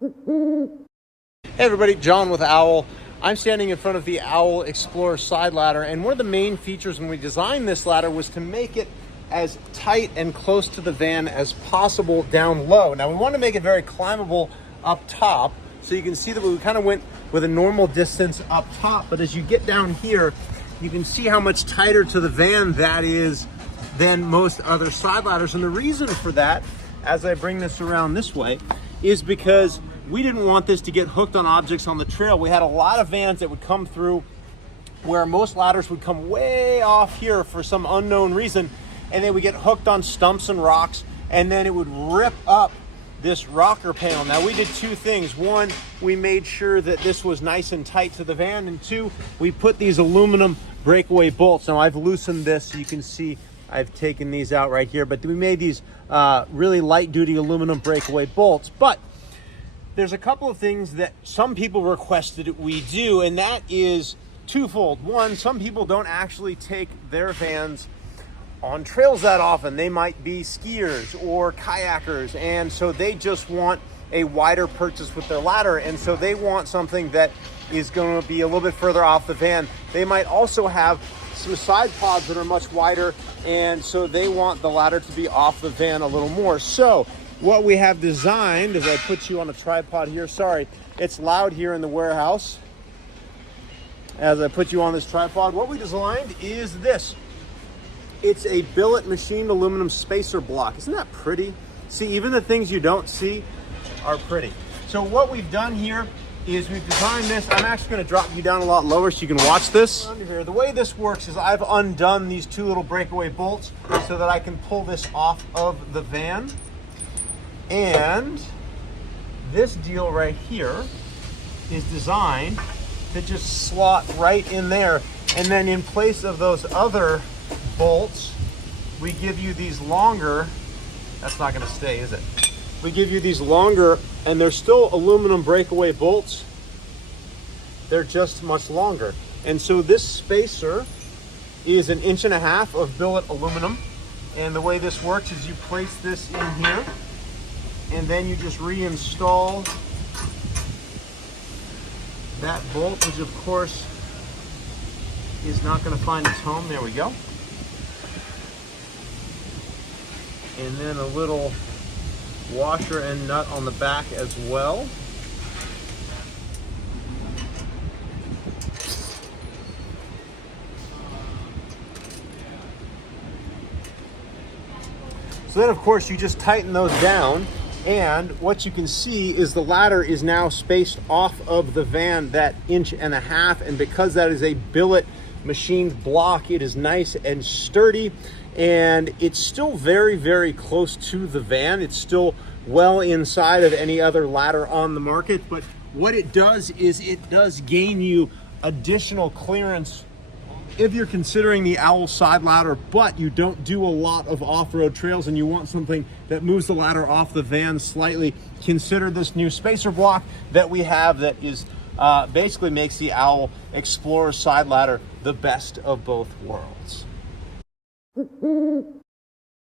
Hey everybody, John with Owl. I'm standing in front of the Owl Explorer side ladder, and one of the main features when we designed this ladder was to make it as tight and close to the van as possible down low. Now we want to make it very climbable up top, so you can see that we kind of went with a normal distance up top, but as you get down here, you can see how much tighter to the van that is than most other side ladders. And the reason for that, as I bring this around this way, is because we didn't want this to get hooked on objects on the trail. We had a lot of vans that would come through where most ladders would come way off here for some unknown reason, and they would get hooked on stumps and rocks, and then it would rip up this rocker panel. Now we did two things. One, we made sure that this was nice and tight to the van, and two, we put these aluminum breakaway bolts. Now I've loosened this, so you can see I've taken these out right here, but we made these really light duty aluminum breakaway bolts. But there's a couple of things that some people requested we do, and that is twofold. One, some people don't actually take their vans on trails that often. They might be skiers or kayakers, and so they just want a wider purchase with their ladder, and so they want something that is going to be a little bit further off the van. They might also have some side pods that are much wider, and so they want the ladder to be off the van a little more. So what we have designed, as I put you on a tripod here, sorry, it's loud here in the warehouse. As I put you on this tripod, what we designed is this. It's a billet machined aluminum spacer block. Isn't that pretty? See, even the things you don't see are pretty. So what we've done here is we've designed this. I'm actually going to drop you down a lot lower so you can watch this. Under here, the way this works is I've undone these two little breakaway bolts so that I can pull this off of the van. And this deal right here is designed to just slot right in there. And then in place of those other bolts, we give you these longer, that's not going to stay, is it? We give you these longer, and they're still aluminum breakaway bolts. They're just much longer. And so this spacer is 1.5 inches of billet aluminum. And the way this works is you place this in here, and then you just reinstall that bolt, which of course is not going to find its home. There we go. And then a little washer and nut on the back as well. So then of course you just tighten those down, and what you can see is the ladder is now spaced off of the van that 1.5 inches, and because that is a billet machined block, it is nice and sturdy, and it's still very, very close to the van. It's still well inside of any other ladder on the market, but what it does is it does gain you additional clearance if you're considering the Owl side ladder, but you don't do a lot of off-road trails and you want something that moves the ladder off the van slightly. Consider this new spacer block that we have that is basically makes the Owl Explorer side ladder the best of both worlds.